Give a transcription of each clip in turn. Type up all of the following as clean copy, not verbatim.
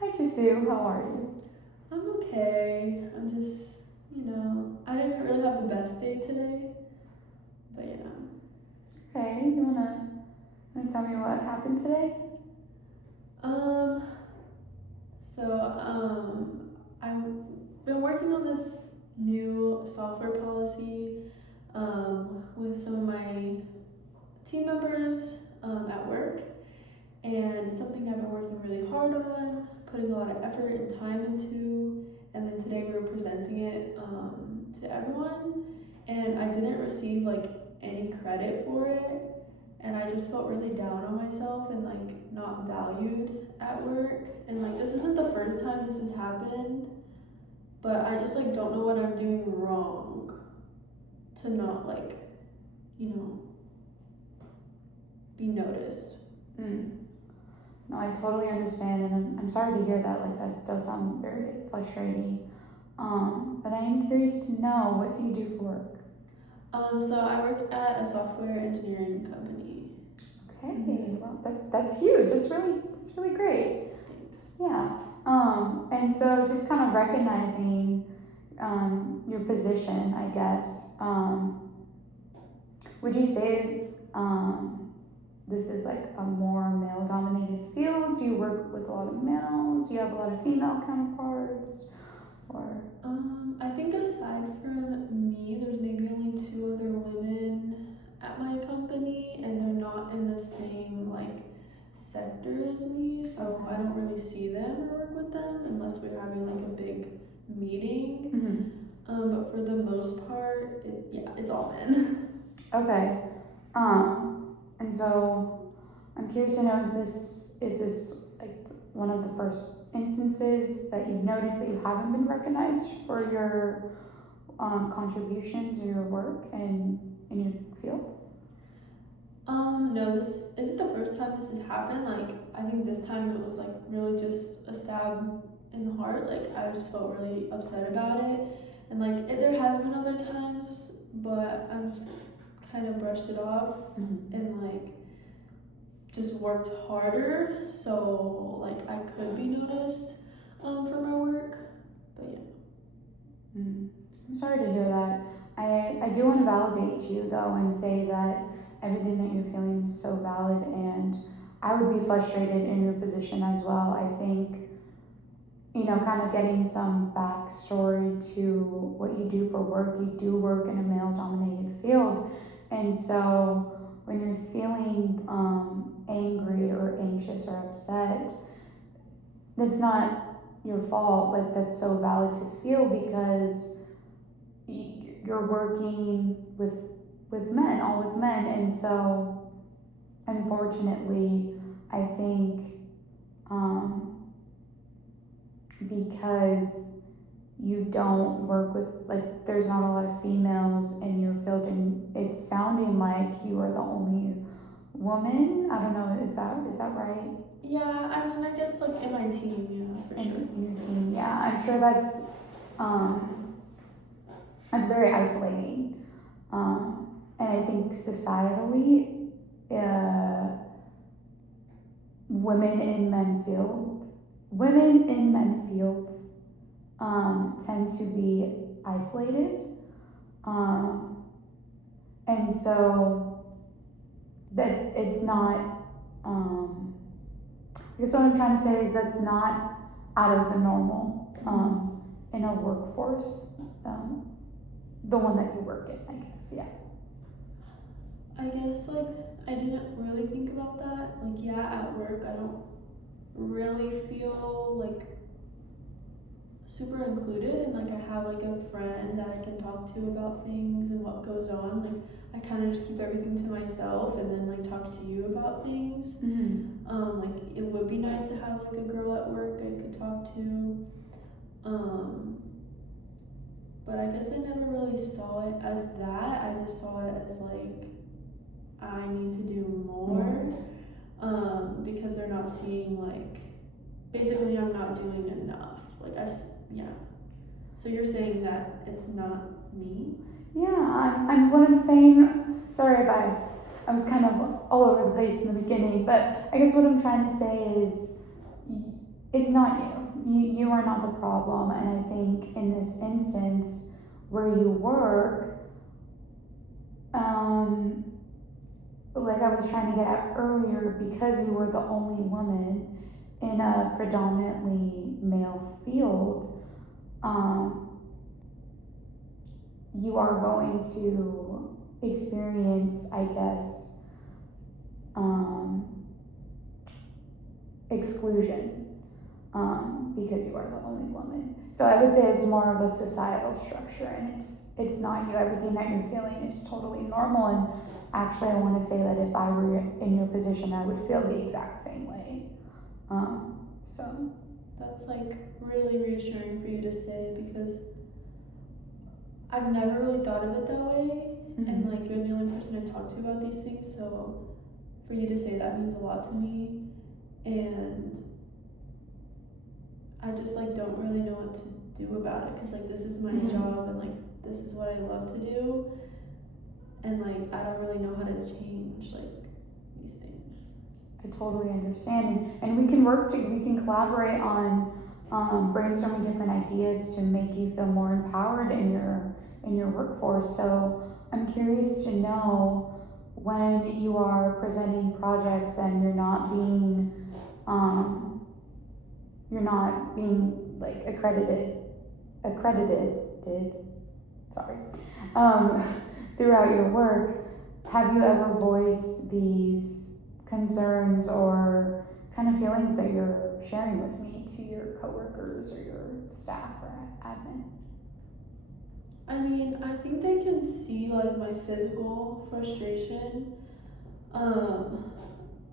Hi, Jasu. How are you? I'm okay. I'm just, I didn't really have the best day today, but yeah. Okay, you wanna tell me what happened today? Um, I've been working on this new software policy with some of my team members at work, and it's something I've been working really hard on, putting a lot of effort and time into, and then today we were presenting it to everyone, and I didn't receive like any credit for it, and I just felt really down on myself and like not valued at work, and like this isn't the first time this has happened, but I just like don't know what I'm doing wrong to not like, you know, be noticed. Mm. No, I totally understand, and I'm sorry to hear that. Like that does sound very frustrating. But I am curious to know, what do you do for work? So I work at a software engineering company. Okay, well that's huge. That's really great. Thanks. Yeah. And so just kind of recognizing your position, I guess. Would you say this is like a more male dominated field? Do you work with a lot of males? Do you have a lot of female counterparts? Or I think aside from me, there's maybe only two other women at my company, and they're not in the same like sector as me, so I don't really see them or work with them unless we're having like a big meeting. But for the most part, it's all men. okay. And so I'm curious to know, is this like one of the first instances that you've noticed that you haven't been recognized for your contributions or your work in your field? No, this isn't the first time this has happened. Like, I think this time it was like really just a stab in the heart. Like, I just felt really upset about it. And like, there has been other times, but I'm just kind of brushed it off and like just worked harder so like I could be noticed for my work. But yeah. I'm sorry to hear that. I do want to validate you though and say that everything that you're feeling is so valid, and I would be frustrated in your position as well. I think, kind of getting some backstory to what you do for work. You do work in a male dominated field, and so when you're feeling angry or anxious or upset, that's not your fault. Like, that's so valid to feel because you're working with men, all with men, and so unfortunately, I think because you don't work with, like, there's not a lot of females in your field, and it's sounding like you are the only woman. I don't know. Is that right? Yeah, I mean, I guess like in my team, yeah, for sure. In your team, yeah. I'm sure that's very isolating. And I think societally, women in men fields tend to be isolated, and so that it's not. I guess what I'm trying to say is that's not out of the normal in a workforce. The one that you work in, I guess. Yeah. I guess like I didn't really think about that. Like, yeah, at work I don't really feel like super included, and like I have like a friend that I can talk to about things and what goes on. Like, I kind of just keep everything to myself and then like talk to you about things. Like, it would be nice to have like a girl at work I could talk to. But I guess I never really saw it as that. I just saw it as like I need to do more, because they're not seeing like basically I'm not doing enough. Like yeah. So you're saying that it's not me? Yeah, I'm what I'm saying. Sorry if I was kind of all over the place in the beginning, but I guess what I'm trying to say is it's not you. You are not the problem. And I think in this instance where you work, like I was trying to get at earlier, because you were the only woman in a predominantly male field, you are going to experience, I guess, exclusion, because you are the only woman. So I would say it's more of a societal structure, and it's not you. Everything that you're feeling is totally normal, and actually I want to say that if I were in your position, I would feel the exact same way. So That's like really reassuring for you to say, because I've never really thought of it that way, and like you're the only person I talk to about these things, so for you to say that means a lot to me, and I just like don't really know what to do about it, because like this is my job, and like this is what I love to do, and like I don't really know how to change like these things. I totally understand, and we can collaborate on brainstorming different ideas to make you feel more empowered in your workforce. So I'm curious to know, when you are presenting projects and you're not being like accredited sorry, throughout your work, have you ever voiced these concerns or kind of feelings that you're sharing with me to your coworkers or your staff or admin? I mean, I think they can see like my physical frustration.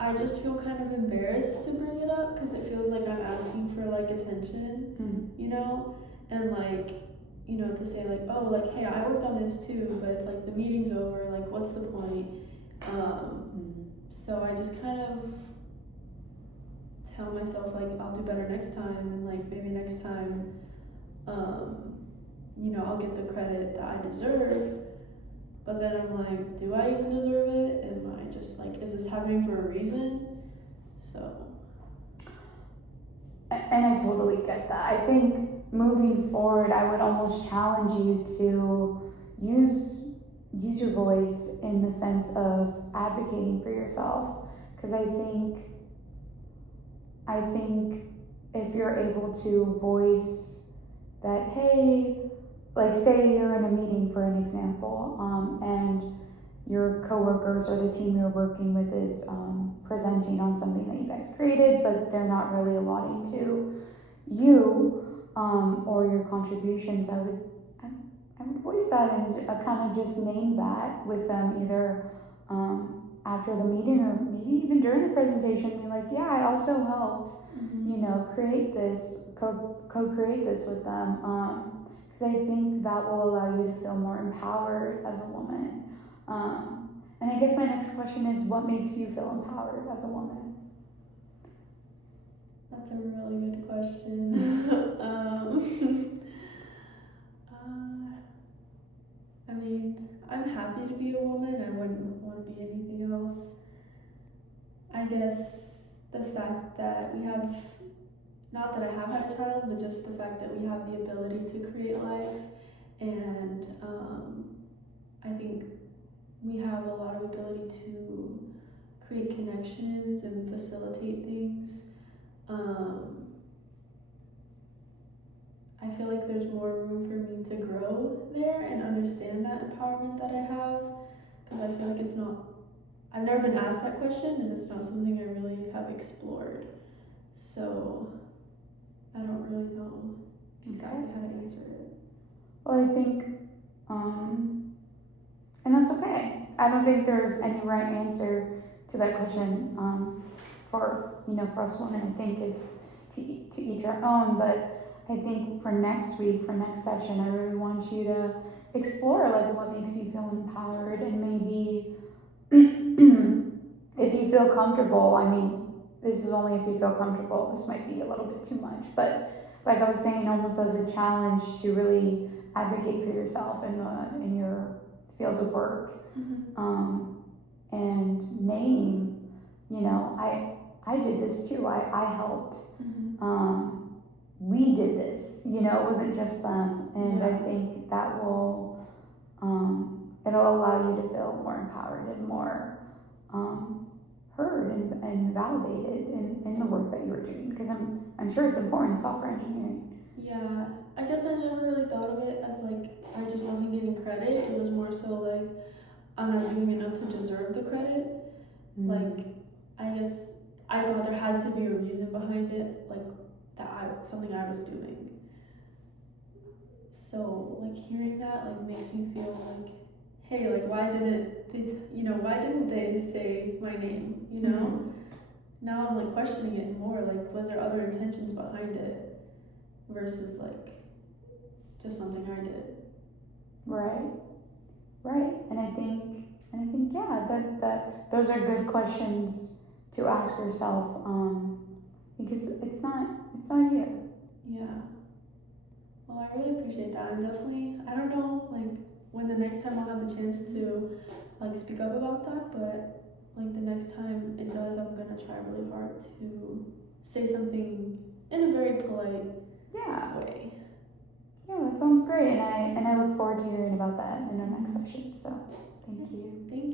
I just feel kind of embarrassed to bring it up, because it feels like I'm asking for like attention, you know, and like, you know, to say like, oh, like, hey, I worked on this too, but it's like the meeting's over, like, what's the point? So I just kind of tell myself like I'll do better next time, and like maybe next time, you know, I'll get the credit that I deserve. But then I'm like, do I even deserve it? Am I just like, is this happening for a reason? So. And I totally get that. I think moving forward, I would almost challenge you to use your voice in the sense of advocating for yourself, because I think if you're able to voice that, hey, like say you're in a meeting for an example, and your coworkers or the team you're working with is presenting on something that you guys created, but they're not really allotting to you or your contributions, I would voice that and kind of just name that with them, either after the meeting or maybe even during the presentation. Be like, yeah, I also helped, you know, create this, co-create this with them, because I think that will allow you to feel more empowered as a woman. And I guess my next question is, what makes you feel empowered as a woman? That's a really good question. I mean, I'm happy to be a woman. I wouldn't want to be anything else. I guess the fact that we have, not that I have had a child, but just the fact that we have the ability to create life, and I think we have a lot of ability to create connections and facilitate things. I feel like there's more room for me to grow there and understand that empowerment that I have, because I feel like it's not, I've never been asked that question, and it's not something I really have explored. So I don't really know exactly how to answer it. Well, I think, and that's okay. I don't think there's any right answer to that question for us women. I think it's to each our own, but I think for next week, for next session, I really want you to explore like what makes you feel empowered, and maybe if you feel comfortable. I mean, this is only if you feel comfortable. This might be a little bit too much, but like I was saying, almost as a challenge to really advocate for yourself in your field of work, and name, you know, I did this too. I helped we did this, you know, it wasn't just them. And I Yeah. think that will, it'll allow you to feel more empowered and more heard and validated in the work that you were doing. Because I'm sure it's important, software engineering. Yeah, I guess I never really thought of it as like I just wasn't getting credit. It was more so like I'm not doing enough to deserve the credit. Like, I guess I thought there had to be a reason behind it, like something I was doing. So like hearing that like makes me feel like, hey, like why didn't why didn't they say my name? You know? Mhm. Now I'm like questioning it more. Like, was there other intentions behind it versus like just something I did? Right, right. And I think yeah, that those are good questions to ask yourself, because it's not you. Yeah. Well, I really appreciate that, and definitely, I don't know, like, when the next time I'll have the chance to, like, speak up about that, but, like, the next time it does, I'm gonna try really hard to say something in a very polite Yeah, way. yeah, that sounds great. And I look forward to hearing about that in our next session. So thank you. Thank